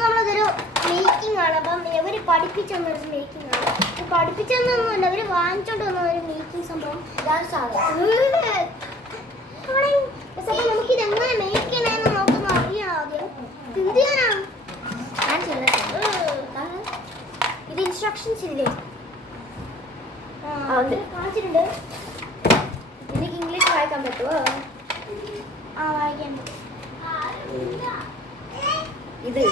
നമ്മളതൊരു making ആണ്. അപ്പം ഇവർ പഠിപ്പിച്ചൊന്നൊരു മേക്കിംഗ് ആണ്. പഠിപ്പിച്ചൊന്നൊന്നുമല്ല, അവർ വാങ്ങിച്ചോണ്ട് വന്ന ഒരു മേക്കിംഗ് സംഭവം. ഇതാണ് സാധനം. നമുക്ക് ഇതെങ്ങനെ മേക്ക് ചെയ്യണമെന്ന് നോക്കുന്ന അറിയാം. ആദ്യം എന്ത് ചെയ്യാനാണ് ഞാൻ ചെയ്യുന്നത്? ഇത് ഇൻസ്ട്രക്ഷൻസ് ഇല്ലേ? കാണിച്ചിട്ടുണ്ട്. എനിക്ക് ഇംഗ്ലീഷ് വായിക്കാൻ പറ്റുമോ? വായിക്കാൻ പറ്റും. ഇത്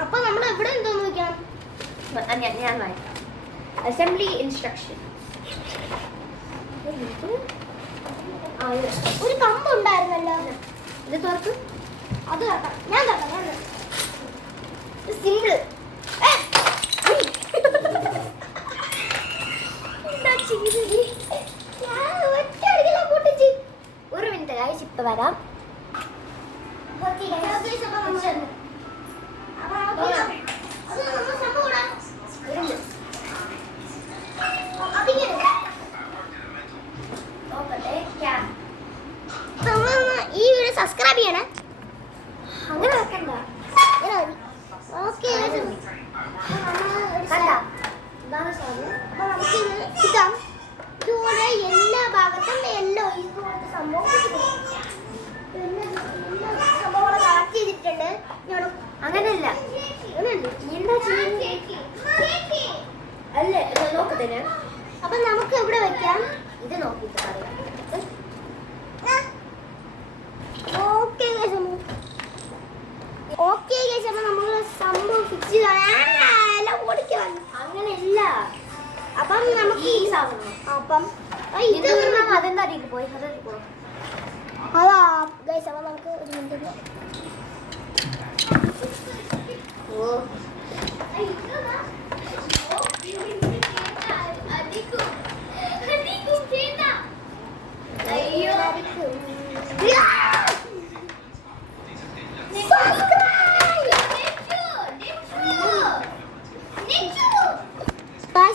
അപ്പൊ നമ്മൾ എവിടെ എന്തോന്ന് നോക്കാം? ഞാൻ വായിക്കാം. Assembly instruction. ഒരു കമ്പ് ഉണ്ടായിരുന്നല്ലോ, ഇത് തുറക്ക്. അത് തുറക്കാം. ഞാൻ തുറക്കാം. സിമ്പിള്. ഒരു മിനിറ്റ് ഗൈസ്, ഇപ്പൊ വരാം. ഈ വീഡിയോ സബ്സ്ക്രൈബ് ചെയ്യണേ. അങ്ങനെ വെക്കണ്ട. ഓക്കെ, ഇതുപോലെ എല്ലാ ഭാഗത്തും എല്ലോ ഇതുപോലത്തെ സംഭവം സംഭവങ്ങൾ കളക്ട് ചെയ്തിട്ടുണ്ട്. അങ്ങനെയല്ല, അല്ലേ നോക്കത്തിന്. അപ്പൊ നമുക്ക് എവിടെ വെക്കാം? ഇത് നോക്കിട്ട് പറയാം. ഓക്കെ ഓക്കെ അപ്പൊ നമ്മൾ സംഭവം ഫിക്സ് ചെയ്താണ് ഓടിക്കാൻ. അങ്ങനെയല്ല. അപ്പം നമുക്ക് ഈ സാധനം അപ്പം ഇത് അതെന്താ പോയി അതാ ഗൈസ്. അപ്പൊ നമുക്ക് ഒരു മിനിറ്റ്.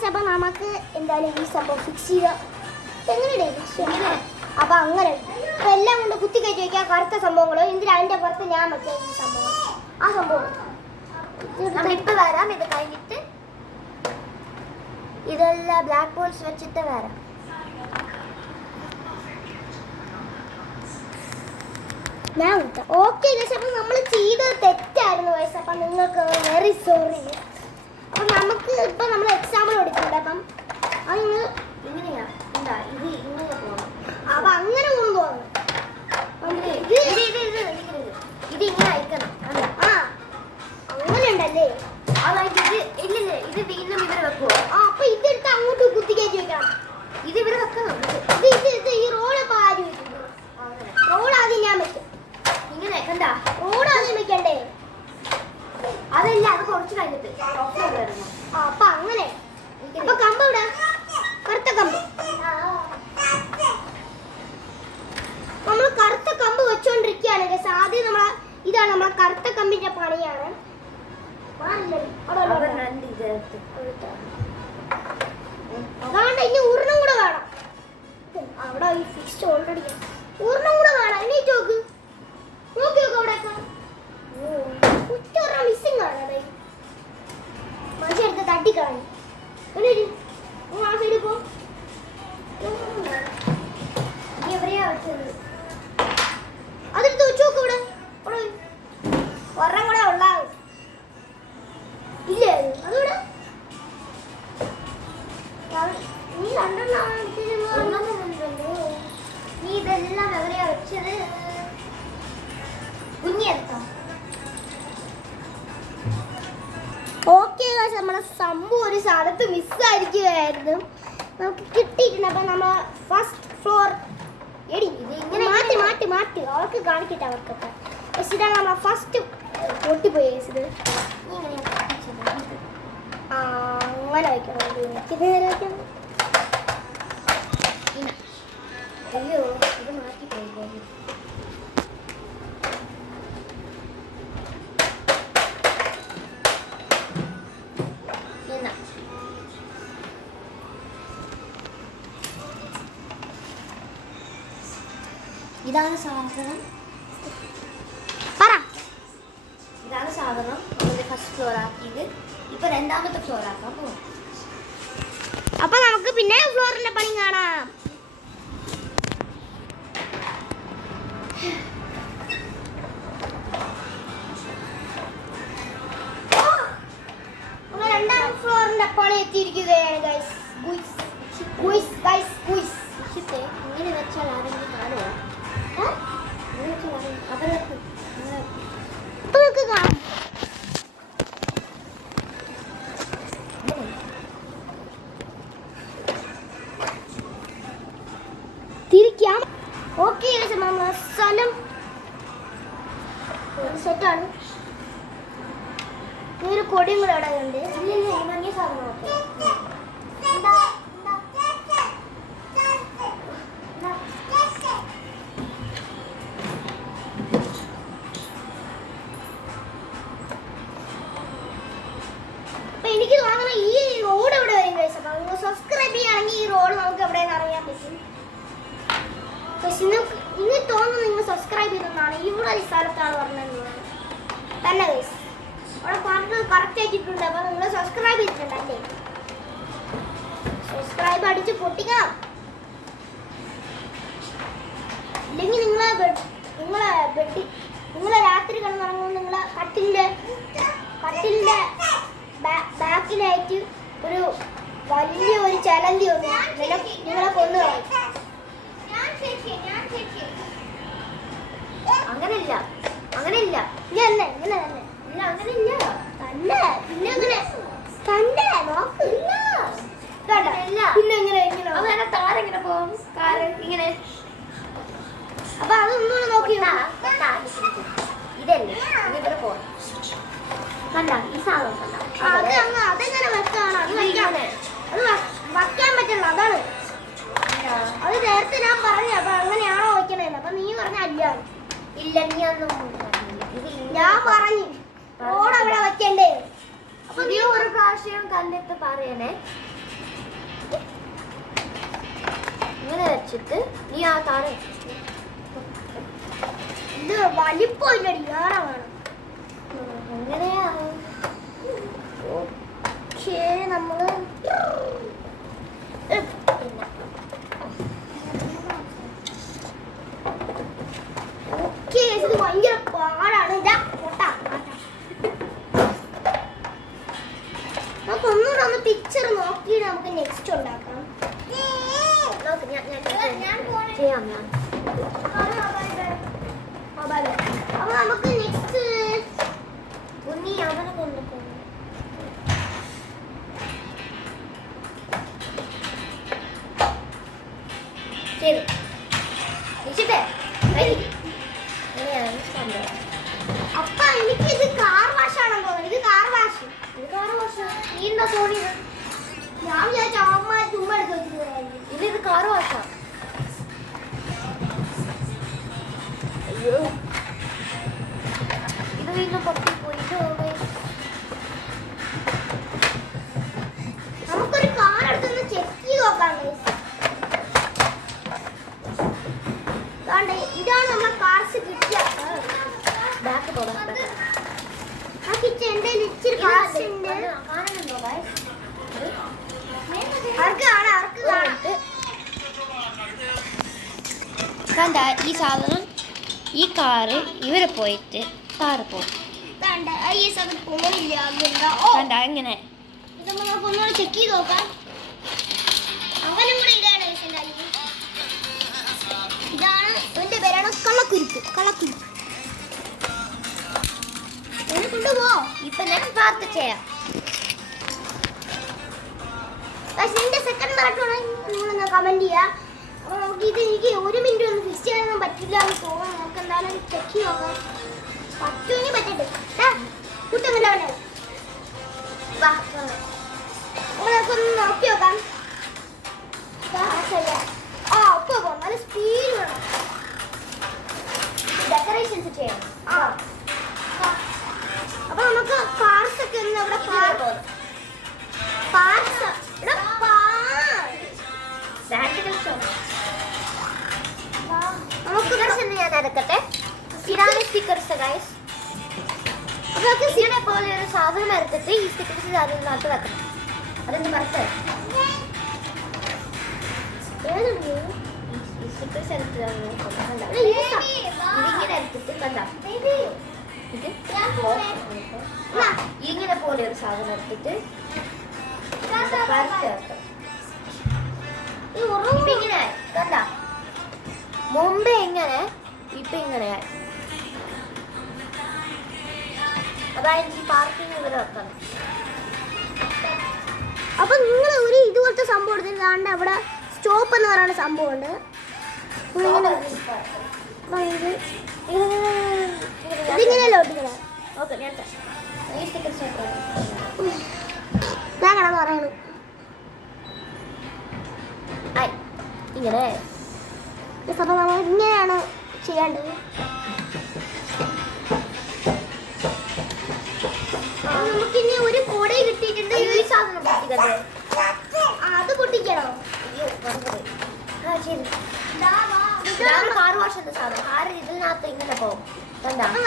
അപ്പൊ നമുക്ക് എന്തായാലും ഈ സംഭവം ഫിക്സ് ചെയ്യാം. എങ്ങനെയാണ്? അപ്പൊ അങ്ങനെ ഇപ്പൊ എല്ലാം കൊണ്ട് കുത്തി കയറ്റി വയ്ക്കാം. കറുത്ത സംഭവങ്ങള് എന്തിനാ അതിന്റെ പുറത്ത് ഞാൻ വെക്കാം ഈ സംഭവം. ആ സംഭവം ഇപ്പൊ വരാം. ഇത് കഴിഞ്ഞിട്ട് ഇതെല്ലാം ബ്ലാക്ക് ബോൾസ് വെച്ചിട്ട് വരാം. ഞാൻ വിട്ടാം. ഓക്കെ ഗൈസ്, അപ്പൊ നമ്മൾ ചെയ്തത് തെറ്റായിരുന്നു ഗൈസ്. അപ്പം നിങ്ങൾക്ക് വെരി സോറി. അപ്പം നമുക്ക് ഇപ്പൊ നമ്മൾ എക്സാമ്പിൾ കൊടുക്കുന്നുണ്ട്. അപ്പം അത് നിങ്ങൾ ഇങ്ങനെയാ എന്താ ഇത് ഇങ്ങനെ പോകണം. അപ്പൊ അങ്ങനെ പോകുന്നു തോന്നുന്നു. ഇത് ഇങ്ങനെ അയക്കണം. അങ്ങനെ ഉണ്ടല്ലേ? അതായത് ഇല്ലില്ലേ, ഇത് വീണ്ടും ഇവര് വെക്കുവോ? അപ്പൊ ഇതെടുത്ത് അങ്ങോട്ട് കുത്തി കയറ്റി വെക്കണം. ഇത് ഇവര് വെക്കണം. ഇത് ഈ റോഡ് ഇപ്പൊ ആര് വെക്കുന്നു? റോഡ് ആദ്യം ഞാൻ വെക്കും. ഇങ്ങനെ കണ്ടാ റോഡ് ആദ്യം വെക്കണ്ടേ? അതല്ല, അത് കുറച്ച് കഴിഞ്ഞിട്ട്. അപ്പൊ അങ്ങനെ. അപ്പൊ കമ്പ് ഇവിടെ കറുത്ത കമ്പ്. നമ്മൾ കറുത്ത കമ്പ് വെച്ചോണ്ടിരിക്കുകയാണ്. ആദ്യം ഇതാണ് നമ്മളെ കറുത്ത കമ്പിന്റെ പണിയാണ്. അതാണ്ട് ഇനി ഉരുണം കൂടെ വേണം. അവിടെ ഈ ഫിക്സ് ഓൾറെഡി ഉരുണം കൂടെ വേണം. ഇനി നോക്ക് നോക്കി നോക്ക് അവിടെ ഉറ്റൊരെണ്ണം മിസ്സിംഗ് ആണ്. അതായത് മനുഷ്യടുത്ത് തട്ടിക്കളഞ്ഞു. ആ സൈഡിൽ പോ. എവിടെയാ വെച്ചത്? അതെടുത്ത് വെച്ച് നോക്ക്. ഇവിടെ ഒരെണ്ണം കൂടെ ഉണ്ടാവും. ഇല്ലേ അതിവിടെ? നീ രണ്ടെണ്ണം നീ ഇതെല്ലാം എവിടെയാ വെച്ചത്? കുഞ്ഞെടുത്തോ? ഓക്കെ നമ്മളെ സംഭവം ഒരു സ്ഥലത്ത് മിസ്സായിരിക്കുകയായിരുന്നു. നമുക്ക് കിട്ടിയിട്ടുണ്ട്. അപ്പം നമ്മൾ ഫസ്റ്റ് ഫ്ലോർ എടി ഇങ്ങനെ മാറ്റി മാറ്റി മാറ്റി അവർക്ക് കാണിക്കട്ടെ. അവർക്കൊക്കെ പക്ഷേ ഇതാണ് നമ്മളെ ഫസ്റ്റ് പൊട്ടിപ്പോയി. ഇത് അങ്ങനെ വയ്ക്കണം. എനിക്ക് നേരെ വയ്ക്കണം. അയ്യോ ഇത് മാറ്റിപ്പോയി. ഇതാ ഇതാണ് സാധനം. പറ. ഇതാണ് സാധനം. നമ്മുടെ ഫസ്റ്റ് ഫ്ലോർ ആക്കിയത്. ഇപ്പൊ രണ്ടാമത്തെ ഫ്ലോർ ആക്കാൻ പോകും. അപ്പൊ നമുക്ക് പിന്നെ ഫ്ലോറിന്റെ പണി കാണാം. രണ്ടാം ഫ്ലോറിന്റെ പണി എത്തിയിരിക്കുകയാണ് ഗൈസ്. ഇങ്ങനെ വെച്ചാൽ ആരെങ്കിലും കാണുമോ? അവർക്ക് കാണും. തിരിക്കാം. ഓക്കെ സ്ഥലം സെറ്റാണ്. ഒരു കൊടിയും കൂടെ അവിടെ ഉണ്ട്. മഞ്ഞ സാധനമൊക്കെ എനിക്ക് തോന്നുന്ന ഈ റോഡ് എവിടെ വരും ഗൈസ്. അപ്പോൾ നിങ്ങൾ സബ്സ്ക്രൈബ് ചെയ്യുകയാണെങ്കിൽ ഈ റോഡ് നമുക്ക് എവിടെ നിന്ന് അറിയാൻ പറ്റും. പക്ഷെ ഇനി തോന്നുന്നു നിങ്ങൾ സബ്സ്ക്രൈബ് ചെയ്തെന്നാണ്. ഇവിടെ ഈ സ്ഥലത്താണ് പറഞ്ഞത് തന്നെ ഗൈസ്. അവിടെ പറഞ്ഞത് കറക്റ്റ് ആക്കിയിട്ടുണ്ട്. അപ്പോൾ നിങ്ങൾ സബ്സ്ക്രൈബ് ചെയ്തിട്ടുണ്ടല്ലേ? സബ്സ്ക്രൈബ് അടിച്ച് പൊട്ടിക്കണം. ഇല്ലെങ്കിൽ നിങ്ങളെ രാത്രി കിടന്നിറങ്ങുമ്പോൾ നിങ്ങളെ കട്ടിലിൻ്റെ ബാക്കിലായിട്ട് ഒരു വലിയൊരു ചലന്തി ഒന്ന് നിങ്ങളെ കൊന്നുകളയും. അങ്ങനെയില്ല ഇങ്ങനെ തന്നെ ഇല്ല അങ്ങനെയില്ല തന്നെ. പിന്നെ അങ്ങനെ തന്നെ നോക്കില്ല. പിന്നെ എങ്ങനെ കാറെങ്ങനെ പോകും? കാറ് ഇങ്ങനെ. അപ്പൊ അതൊന്നും നോക്കി ഇതല്ലേ ഇവിടെ പോവാം. കണ്ട ഈ സാധനം കണ്ട അതെങ്ങനെ വെക്കാണ്? അത് വയ്ക്കാൻ പറ്റില്ല. അതാണ് അത് നേരത്തെ ഞാൻ പറഞ്ഞു. അപ്പൊ അങ്ങനെയാണോ വയ്ക്കണേന്ന്? അപ്പൊ നീ പറഞ്ഞ അല്ല. ഇല്ല നീ ഒന്നും ഞാൻ പറഞ്ഞു റോഡ് അവിടെ വയ്ക്കണ്ടേ. അപ്പൊ നീ ഒരു പ്രാവശ്യം കണ്ടിട്ട് പറയണേ. ഇങ്ങനെ വെച്ചിട്ട് നീ ആ താരം ഇത് വലിപ്പമില്ലടി വേറെ വേണം. അങ്ങനെയാ ഓക്കേ. നമ്മള് ഓക്കേ. ഇത് ഭയങ്കര പാടാണ്. നമുക്ക് ഒന്നുകൂടെ ഒന്ന് പിക്ചർ നോക്കിയിട്ട് നമുക്ക് നെക്സ്റ്റ് ഉണ്ടാക്കാം. ചെയ്യാം. അപ്പൊ നമുക്ക് നെക്സ്റ്റ് ഉണ്ണി അവനെ കൊണ്ടുപോകും. ശരി അപ്പ എനിക്ക് ഇത് കാർ വാഷാണെന്ന് തോന്നുന്നു. ഇത് കാർ വാഷ് നീ എന്താ തോന്നിയത്? ഞാൻ വിചാരിച്ച അമ്മ ചുമ്മാ എടുത്ത് വെച്ചിട്ട് ഇത് കാർ വാഷാ. അയ്യോ ഇത് വീണ്ടും പൊട്ടിപ്പോയി. നമുക്കൊരു കാർ എടുത്തൊന്ന് ചെക്ക് ചെയ്ത് നോക്കാം. ഇതാണ് നമ്മളെ കാർസ് കിട്ടിയ ബാക്ക് തുടങ്ങി. ആ കിച്ചൻ എൻ്റെ ഇച്ചിരി കാർസ് ഉണ്ട്. കണ്ട ഈ സാധനം ഈ കാറ് ഇവരെ പോയിട്ട് കാറ് പോകും. കണ്ട ഇങ്ങനെ ഒന്നുകൂടെ ചെക്ക് ചെയ്ത് നോക്കാം. അവനും കൂടെ ഇതാണ് എന്റെ പേരാണ് കള്ളക്കുരുപ്പ്. കൊണ്ടുപോ. ഇപ്പൊ നെക്സ്റ്റ് പാർട്ട് ചെയ്യാം. നിന്റെ സെക്കൻഡ് പാർട്ടാണ് നിങ്ങൾ കമന്റ് ചെയ്യാം. അപ്പോൾ നമുക്ക് ഇത് എനിക്ക് 1 മിനിറ്റ് ഒന്നും ഫിക്സ് ചെയ്യാനൊന്നും പറ്റില്ല എന്ന് തോന്നുന്നു. നമുക്ക് എന്തായാലും ചെക്ക് ചെയ്ത് നോക്കാം. പറ്റുമെങ്കിൽ പറ്റട്ടെ. കുട്ടങ്ങനെ നമുക്കൊന്ന് നോക്കി നോക്കാം. ഒപ്പം പോകാം. നല്ല സ്പീഡ് വേണം. ഡെക്കറേഷൻസ് ചെയ്യണം. അപ്പൊ നമുക്ക് കാർസ് ഒക്കെ ഒന്ന് ഇവിടെ പാർട്സ് നമുക്ക് ഞാൻ എടുക്കട്ടെ. ഇതാണ് സ്റ്റിക്കേഴ്സ് ഗൈസ്. അപ്പോൾ ഇതിനെ പോലെ ഒരു സാധനം എടുത്തിട്ട് ഈ സ്റ്റിക്കേഴ്സ് അതിനകത്ത് വെക്കണം. അതെന്ത് മറക്കേ സ്റ്റിക്കേഴ്സ് എടുത്തിട്ടാണ് ഇതിങ്ങനെ എടുത്തിട്ട് കണ്ട ഇങ്ങനെ പോലെ ഒരു സാധനം എടുത്തിട്ട് ഇപ്പൊ ഇങ്ങനെ കണ്ട മുമ്പേ ഇങ്ങനെ ഇപ്പൊ ഇങ്ങനെയായി. അതായത് ഈ പാർക്കിംഗ് ഇവരെ വെക്കണം. അപ്പൊ നിങ്ങൾ ഒരു ഇതുപോലത്തെ സംഭവം എടുത്തിട്ടാണ്ട് അവിടെ സ്റ്റോപ്പ് എന്ന് പറയുന്ന സംഭവമുണ്ട്. ഇതിങ്ങനെയല്ല ഒട്ടിക്കണേ. ഓക്കെ ഞാൻ ഈ സ്റ്റിക്കേഴ്സ് ഞാൻ കിടന്ന് പറയണു ഇങ്ങനെ. അപ്പൊ നമ്മൾ ഇങ്ങനെയാണ് ചെയ്യേണ്ടത്. നമുക്കിനി ഒരു കോട കിട്ടിയിട്ടുണ്ട്. ഈ സാധനം പൊട്ടിക്കട്ടെ. അത് പൊട്ടിക്കണോ? കാർ വാഷിന്റെ സാധനം. കാർ ഇതിനകത്ത് ഇങ്ങനെ പോകും.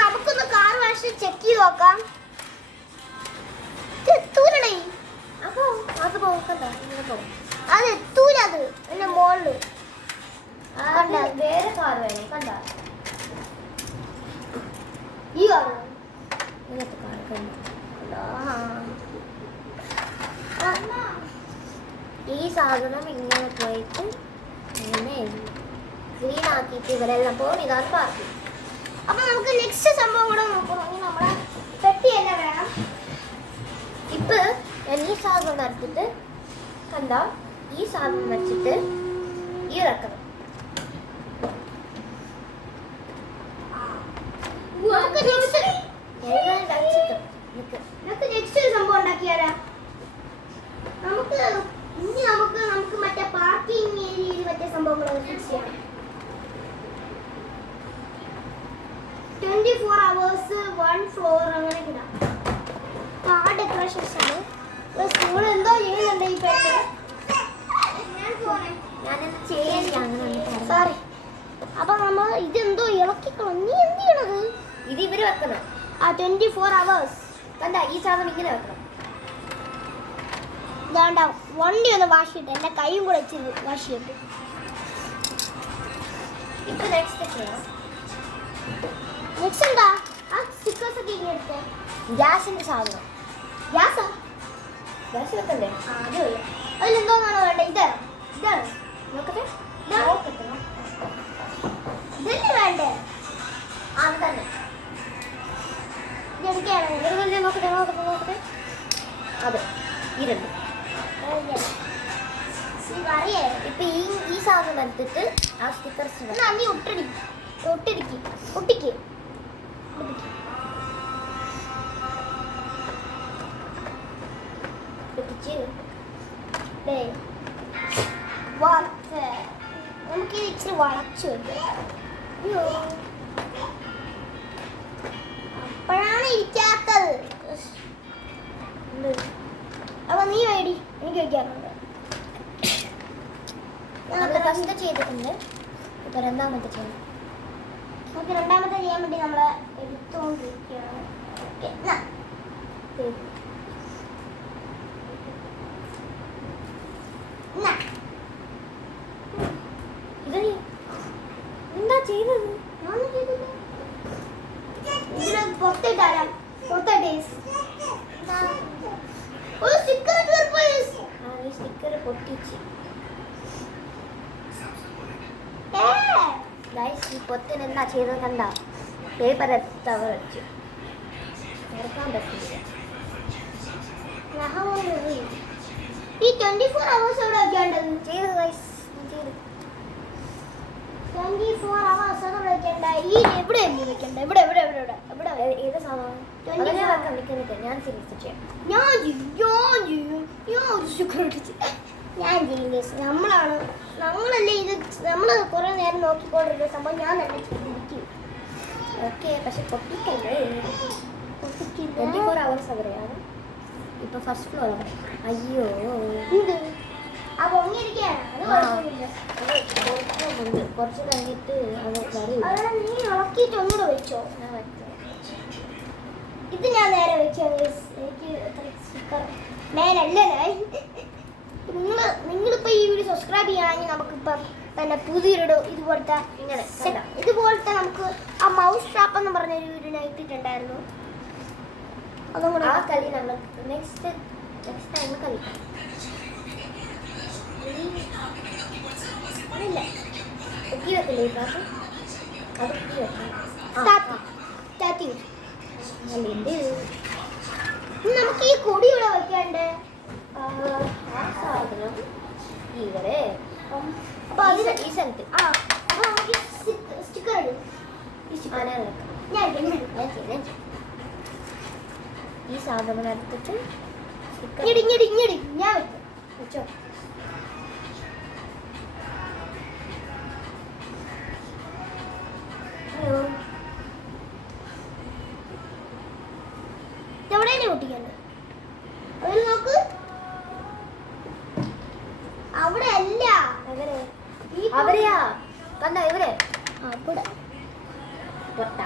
നമുക്കൊന്ന് കാർ വാഷ് ചെക്ക് ചെയ്ത് നോക്കാം. എത്തൂലണേ. അപ്പൊ അത് പോകും. കണ്ടോ ഇങ്ങനെ പോകും. അത് എത്തൂല. അത് എന്റെ മോളില് വേറെ കാർ വേണേ. കണ്ട ഈ കാർ ഇങ്ങനത്തെ കാർ കണ്ട. ഈ സാധനം ഇങ്ങനെ പോയിട്ട് ഇങ്ങനെ ക്ലീൻ ആക്കിയിട്ട് ഇവരെല്ലാം പോകും. ഇതാണ് പാർക്കിംഗ്. അപ്പൊ നമുക്ക് നെക്സ്റ്റ് സംഭവം കൂടെ നോക്കണമെങ്കിൽ നമ്മളെ പെട്ടി തന്നെ വേണം. ഇപ്പൊ ഞാൻ ഈ സാധനം എടുത്തിട്ട് കണ്ട ഈ സാധനം വെച്ചിട്ട് ഈ ഇറക്കണം. നമുക്ക് നെക്സ്റ്റ് ഒരു സംഭവം ഉണ്ടാക്കിയാലാ? നമുക്ക് മറ്റേ പാർക്കിംഗ് ഏരിയയിൽ മറ്റേ സംഭവങ്ങൾ ഫിക്സ് ചെയ്യണം. 24 hours 1 floor അങ്ങനെ ഇടാം. ആ ഡെക്കറേഷൻസ് ആണ്. സ്കൂൾ എന്തോ ചെയ്യുന്നുണ്ട് ഈ പേര്. ഞാനത് ചെയ്യാൻ സോറി. അപ്പൊ നമ്മൾ ഇതെന്തോ ഇളക്കി കളഞ്ഞു. എന്ത് ചെയ്യണത്? ഇത് ഇവര് വെക്കണം. ആ 24 hours കണ്ട ഈ സാധനം ഇങ്ങനെ വെക്കണം. ഇതാണ്ട വണ്ടി ഒന്ന് വാഷ് ചെയ്തിട്ട് എന്റെ കൈയും കൂടെ വെച്ച് വാഷ് ചെയ്തിട്ട് ഇപ്പൊ നെക്സ്റ്റ് ചെയ്യാം. നെക്സ്റ്റ് എന്താ? ആ സ്റ്റിക്കേഴ്സ് ഒക്കെ ഇങ്ങനെ എടുത്തേ. ഗ്യാസിന്റെ സാധനം. ഗ്യാസാ? ഗ്യാസ് വെക്കണ്ടേ? അതിലെന്തോന്നാണോ വേണ്ടത്? ഇതാണ് നോക്കട്ടെ. ഇതല്ലേ വേണ്ടേ? അത് തന്നെ. ഇതെടുക്കുകയാണ്. നോക്കട്ടെ. അതെ ഈ രണ്ട്. അറിയേ ഇപ്പൊ ഈ സാധനം എടുത്തിട്ട് ആ സ്റ്റിക്കേഴ്സ് നീ ഒട്ടിക്ക് ഒട്ടിക്ക്. നമുക്ക് ഇച്ചിരി വളച്ചു വെക്കാം. അപ്പോഴാണ് ഇരിക്കാത്തത്. അപ്പൊ നീ വേടി, എനിക്ക് വയ്ക്കാറുണ്ട്. ഫസ്റ്റ് ചെയ്തിട്ടുണ്ട്. ഇപ്പൊ രണ്ടാമത്തെ ചെയ്യണം. നമുക്ക് രണ്ടാമത്തെ ചെയ്യാൻ വേണ്ടി നമ്മള് എടുത്തോണ്ടിരിക്കുകയാണ്. എന്താ ചെയ്തത്? പുറത്തേട്ടാരാം ഒരു സ്റ്റിക്കർ പൊട്ടിച്ച് ഈ പൊത്തിന് എന്താ ചെയ്തത് കണ്ട? പേപ്പർ എടുത്തവർ വെച്ചു ഇറക്കാൻ പറ്റില്ല. ഈ 24 hours എവിടെ വെക്കേണ്ടത്? ചെയ്ത് ഗൈസ് ചെയ്ത് 24 hours എവിടെ വെക്കണ്ട? ഈ എവിടെയല്ലേ വെക്കണ്ട? ഇവിടെ ഏത് സാധനം ഞാൻ ഫിനിഷ് ചെയ്യാം. ഞാൻ ചെയ്യില്ലേ? നമ്മളല്ലേ ഇത്. നമ്മൾ കുറെ നേരം നോക്കിക്കൊണ്ടിരിക്കുന്ന സംഭവം ഞാൻ തന്നെ ചെയ്തിരിക്കും. ഓക്കെ, പക്ഷെ പൊട്ടിക്കല്ലേ. 24 hours അവരെയാണ്. ഇപ്പൊ ഫസ്റ്റ് ഫ്ലോർ. അയ്യോ ഇത് ആ പൊങ്ങിയിരിക്കുകയാണ്. കുഴപ്പമില്ല. കുറച്ച് കഴിഞ്ഞിട്ട് അത് കറി അത് നീ ഇളക്കിയിട്ട് ഒന്നുകൂടെ വെച്ചോ. ഞാൻ വെക്കാം. ഇത് ഞാൻ നേരെ വെക്കാം. എനിക്ക് സ്റ്റിക്കർ മേലല്ലേ നിങ്ങളിപ്പോൾ ഈ വീഡിയോ സബ്സ്ക്രൈബ് ചെയ്യുകയാണെങ്കിൽ നമുക്കിപ്പം പിന്നെ പുതിയൊരു ഇതുപോലത്തെ ഇങ്ങനെ ഇതുപോലത്തെ നമുക്ക് ആ മൗസ് ഷാപ്പ് എന്ന് പറഞ്ഞൊരു വീഡിയോ ഞാൻ ഇട്ടിട്ടുണ്ടായിരുന്നു. അതും കൂടെ ആ കളി നമ്മൾ നെക്സ്റ്റ് ടൈം കളിക്കാം. ഇല്ല കുക്കി വെക്കില്ലേ ഈ പ്രാവശ്യം? അത് കുക്കി വെക്കണം. താത്തി അല്ല എൻ്റെ നമുക്ക് ഈ കൊടി ഇവിടെ വെക്കാണ്ട്. ആ സാധനം ഇവിടെ അപ്പൊ അതിന് ഈ സ്ഥലത്ത് ആ അപ്പൊ നമുക്ക് സ്റ്റിക്കർ ഇടും. ഞാൻ വെക്കാം. ഞാൻ ഞാൻ ചെയ്യാം. ഈ സാധനം എടുത്തിട്ട് ഇങ്ങടി ഞാൻ വെക്കാം. വെച്ചോ. ഹലോ എവിടെയാണ് പൊട്ടിക്കണ്ടേ? അതിൽ നോക്ക്. അവിടെ അല്ല എവരെ ഈ അവരെയാ കണ്ട ഇവരെ അവിടെ. പൊട്ട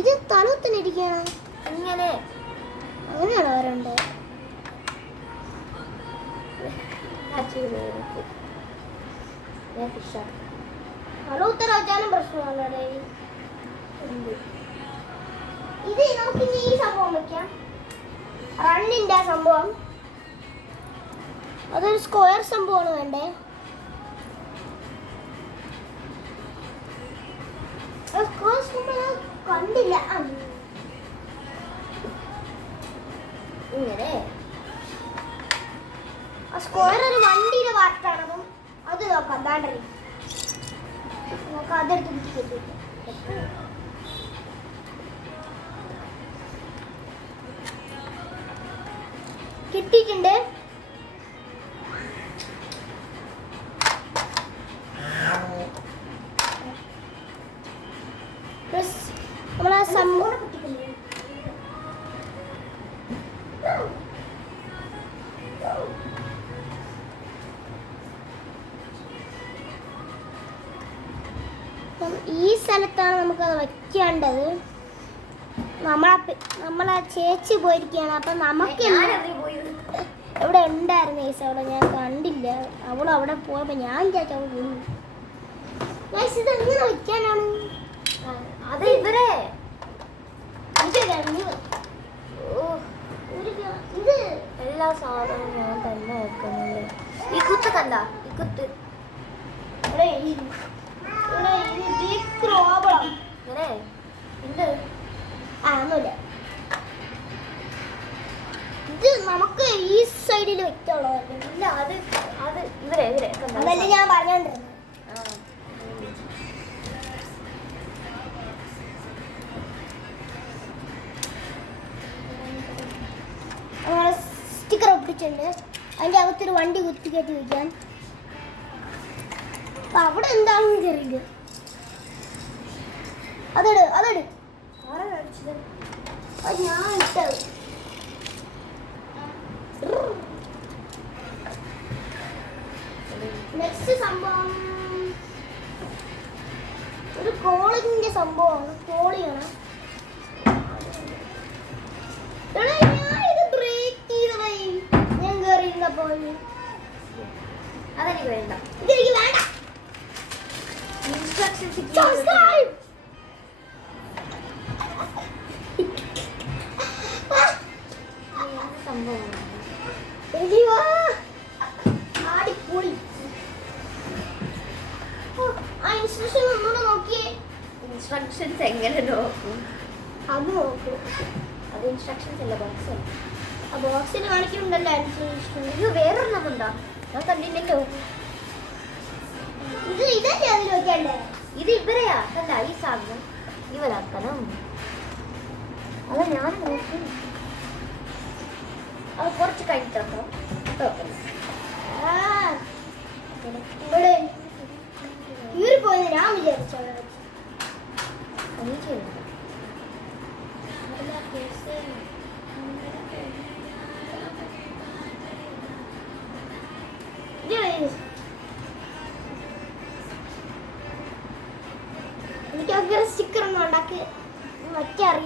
ഇത് തലത്തിന് ഇരിക്കണം. ഇങ്ങനെ അങ്ങനെയാണോ അവരുണ്ട്? ഞാൻ ഫിഷാ തലൂത്തര വെച്ചാലും പ്രശ്നമല്ലേ. ഇത് നമുക്ക് ഇനി ഈ സംഭവം വെക്കാം. റണ്ണിന്റെ ആ സംഭവം അതൊരു സ്ക്വയർ സംഭവമാണ് വേണ്ടേ. സ്ക്വയർ സംഭവം കണ്ടില്ല. ഇങ്ങനെ ആ സ്ക്വയർ ഒരു വണ്ടിയുടെ പാർട്ടാണ്. അപ്പം അത് നോക്കാം. ബാറ്ററി നോക്കാം. അതെടുത്ത് കുത്തിക്കട്ടെ. കിട്ടിയിട്ടുണ്ട്. നമ്മളാ സംഭവം ഈ സ്ഥലത്താണ് നമുക്കത് വയ്ക്കേണ്ടത്. നമ്മളാ ചേച്ചി പോയിരിക്കുകയാണ്. അപ്പം നമുക്ക് എവിടെ ഉണ്ടായിരുന്നു ഈ അവിടെ ഞാൻ കണ്ടില്ല. അവിടെ പോയപ്പോൾ ഞാൻ ചേച്ചി അവൾ പോയി. ഇത് എങ്ങനെ വയ്ക്കാനാണ്? അത് ഇവരെ ഇത് എല്ലാ സാധനവും ഞാൻ തന്നെ വെക്കുന്നില്ലേ. ഈ കുത്ത് കണ്ട ഈ കുത്ത് ഇങ്ങനെ ഉണ്ട്. ഒന്നുമില്ല. ഇത് നമുക്ക് ഈ സൈഡിൽ വെക്കുള്ളൂ. ഇല്ല അത് അത് ഇവരെ ഇവരെ കണ്ടോ? അതല്ലേ ഞാൻ പറഞ്ഞോണ്ടിരുന്നത്. സ്റ്റിക്കർ ഒട്ടിച്ചിട്ടുണ്ട്. അതിൻ്റെ അകത്തൊരു വണ്ടി കുത്തി കയറ്റി വയ്ക്കാൻ. അപ്പൊ അവിടെ എന്താണെന്ന് ചെറിയ അതെടു അതെടു. അത് ഞാൻ ഇട്ടത്. നെക്സ്റ്റ് സംഭവം ഒരു കോളിങ്ങിന്റെ സംഭവമാണ്. കോളിയാണ്. ഞാൻ കേറിയിരുന്നപ്പോ അതെനിക്ക് വേണ്ട. ഇതെനിക്ക് വേണ്ട. Instructions Subscribe. സംഭവം ആടിപ്പൊളി. ആ ഇൻസ്ട്രക്ഷൻ ഒന്നുകൂടെ നോക്കിയേ. ഇൻസ്ട്രക്ഷൻസ് എങ്ങനെ നോക്കും? അത് നോക്കൂ. അത് ഇൻസ്ട്രക്ഷൻസ് അല്ല ബോക്സ്. ആ ബോക്സിൽ കാണിക്കുന്നുണ്ടല്ലോ ഇൻസ്ട്രക്ഷൻ. ഇത് വേറൊരെണ്ണമുണ്ടോ? ഞാൻ കണ്ടില്ലല്ലോ. ഇതല്ലേ അതിൽ വെക്കണ്ടേ? ഇത് ഇവരെയാ കണ്ട ഈ സാധനം ഇവരാക്കണം. അത് ഞാൻ നോക്കും. അത് കുറച്ച് കഴിഞ്ഞിട്ടാക്കണം. ഇവിടെ കീറി പോയത് ഞാൻ വിചാരിച്ചു. നീ ചെയ്യുന്നു.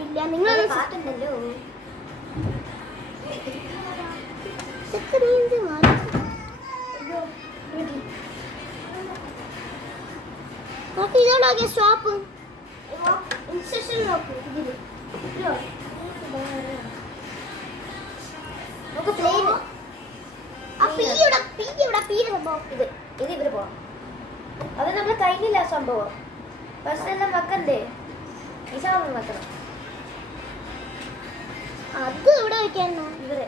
ഇല്ല. നിങ്ങൾ പാട്ടുണ്ടല്ലോ. നോക്കി ഇതോടെ സ്റ്റോപ്പ് ഇൻസ്ട്രക്ഷൻ നോക്കൂ ഇതില്. നമുക്ക് പ്ലെയിൻ ആ പീയുടെ സംഭവം ഇത് ഇവര് പോണം. അത് നമ്മൾ കഴിഞ്ഞില്ല സംഭവം. ഫസ്റ്റ് എല്ലാം വെക്കണ്ടേ? ഈ സാധനം വെക്കണം. അത് ഇവിടെ വെക്കാനോ? ഇവര്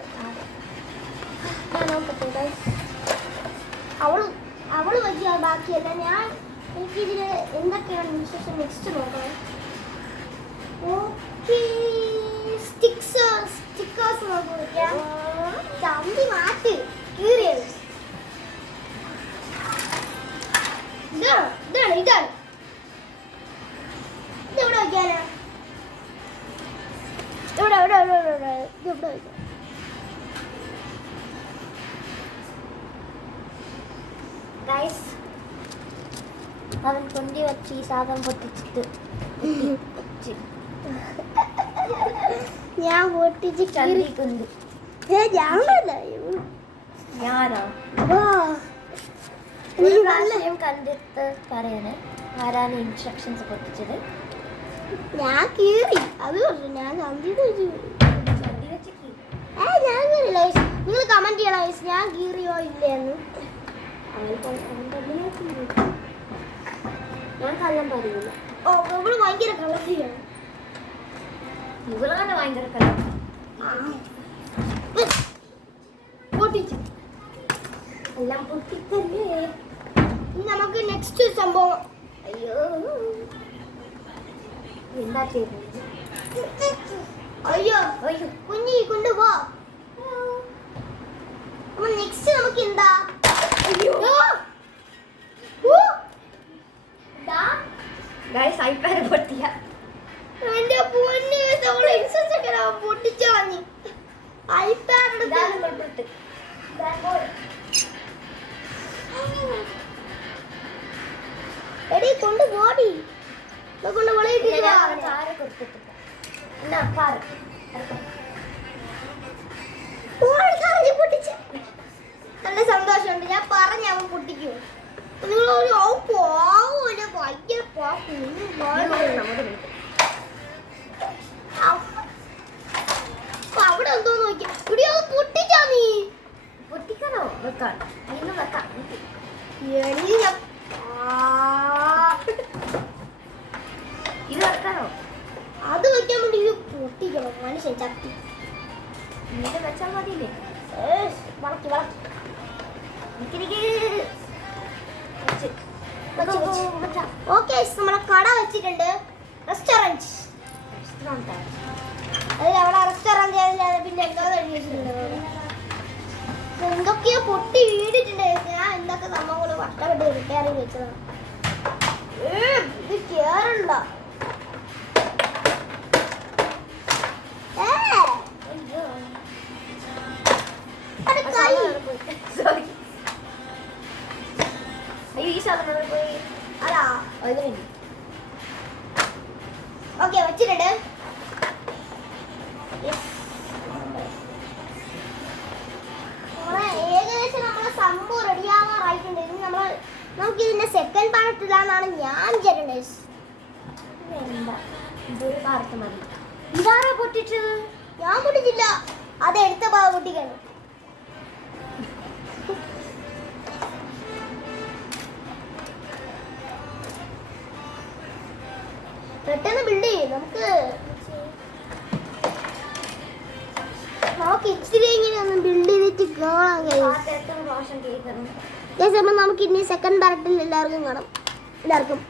ഞാൻ നോക്കട്ടെ. അവള് വെച്ച ബാക്കിയല്ല. ഞാൻ എനിക്കിതില് എന്തൊക്കെയാണ് വിശേഷം നെക്സ്റ്റ് നോക്കണം. ഓക്കെ സ്റ്റിക്കേഴ്സ് നോക്കി വെക്കാം. ചന്തി മാറ്റി കീറിയത് ഇതാണ് ഇതെവിടെ വെക്കാനാ? ഇവിടെ വെക്കാം. ഗൈസ്, അവൻ കൊണ്ടി വെച്ച് ഈ സാധനം പൊട്ടിച്ചിട്ട് ഞാൻ പൊട്ടിച്ച് ചന്തി കൊണ്ട് ഞാനോ ഒരു പ്രാവശ്യം കണ്ടിട്ട് പറയണേ ആരാണ് ഇൻസ്ട്രക്ഷൻസ് പൊട്ടിച്ചത്. ഞാൻ കീറി അത് പറഞ്ഞു. ഞാൻ ചന്തി ചന്തി വെച്ച് ഞാൻ കീറില്ല. നിങ്ങൾ കമന്റ് ചെയ്യണം guys, ഞാൻ കീറിയോ ഇല്ലയെന്ന്. ഞാൻ കള്ളം പറയൂല. ഓ ഇവള് ഭയങ്കര കളറിയാണ്. ഇവളാണ് ഭയങ്കര കള്ളം. പൊട്ടിച്ചു എല്ലാം പൊട്ടിത്തല്ലേ. ഇനി നമുക്ക് നെക്സ്റ്റ് സംഭവം. അയ്യോ എന്താ ചെയ്യുന്നത്? അയ്യോ അയ്യോ കുഞ്ഞി കൊണ്ടുപോ. നെക്സ്റ്റ് നമുക്ക് എന്താ? അയ്യോ ഓ ഗൈസ് ഐപാഡ് പൊട്ടിയ. എന്റെ പൊന്നെ നമ്മളെ ഇൻസൊക്കെ പൊട്ടിച്ചളഞ്ഞു. ഐപാഡ് പൊട്ടിട്ട് എടി കൊണ്ടുപോടി. കൊണ്ട് വിളയിട്ടില്ല. കാറ് കൊടുത്തിട്ട് എന്നാ കാറ് പൊട്ടിച്ച് നല്ല സന്തോഷമുണ്ട്. ഞാൻ പറഞ്ഞ അവൻ പൊട്ടിക്കൂ. നിങ്ങൾ പോവില്ല ഭയങ്കര അവിടെ എന്തോ നോക്കിയാ ഇവിടെ അത് പൊട്ടിച്ചാ. നീ പൊട്ടിക്കണോ? വെക്കാൻ അതിന് വെക്കാം. ഇത് വെക്കണോ? അത് വെക്കാൻ വേണ്ടി ഇത് പൊട്ടിക്കണം. മനുഷ്യൻ ചട്ടി ഇത് വെച്ചാൽ മതിയില്ലേ? വളക്കി ഓക്കെ നമ്മളെ കട വെച്ചിട്ടുണ്ട്. റെസ്റ്റോറന്റ് അതിൽ അവിടെ റെസ്റ്റോറന്റ് പിന്നെ എന്തോ എഴുതി വെച്ചിട്ടുണ്ട്. എന്തൊക്കെയോ പൊട്ടി വീടിട്ടുണ്ട്. ഞാൻ എന്തൊക്കെ സംഭവങ്ങൾ കഷ്ടപ്പെട്ട് റിപ്പയർ ചെയ്ത് വെച്ചതാണ്. ഇത് കേറണ്ട. അയ്യോ ഈ സാധനം പോയി. അതാ അതിന് ഓക്കെ വെച്ചിട്ടുണ്ട്. ഏകദേശം നമ്മളെ സംഭവം റെഡിയാവാറായിട്ടുണ്ട്. ഇനി നമുക്ക് ഇതിന്റെ സെക്കൻഡ് പാർട്ട് ഇടാന്നാണ് ഞാൻ വിചാരിക്കുന്നത്. എന്താ ഇതൊരു പാർട്ട് മതി. ഇതാണോ പൊട്ടിച്ചത്? ഞാൻ പൊട്ടിച്ചില്ല. അത് എടുത്ത ഭാഗം പൊട്ടിക്കണം. പെട്ടെന്ന് ബിൽഡ് ചെയ്യും. നമുക്ക് ഇച്ചിരി ഇങ്ങനെ ഒന്ന് ബിൽഡ് ചെയ്തിട്ട് കാണാൻ കഴിയും. നമുക്ക് ഇനി സെക്കൻഡ് പാർട്ടിൽ എല്ലാവർക്കും കാണാം. എല്ലാവർക്കും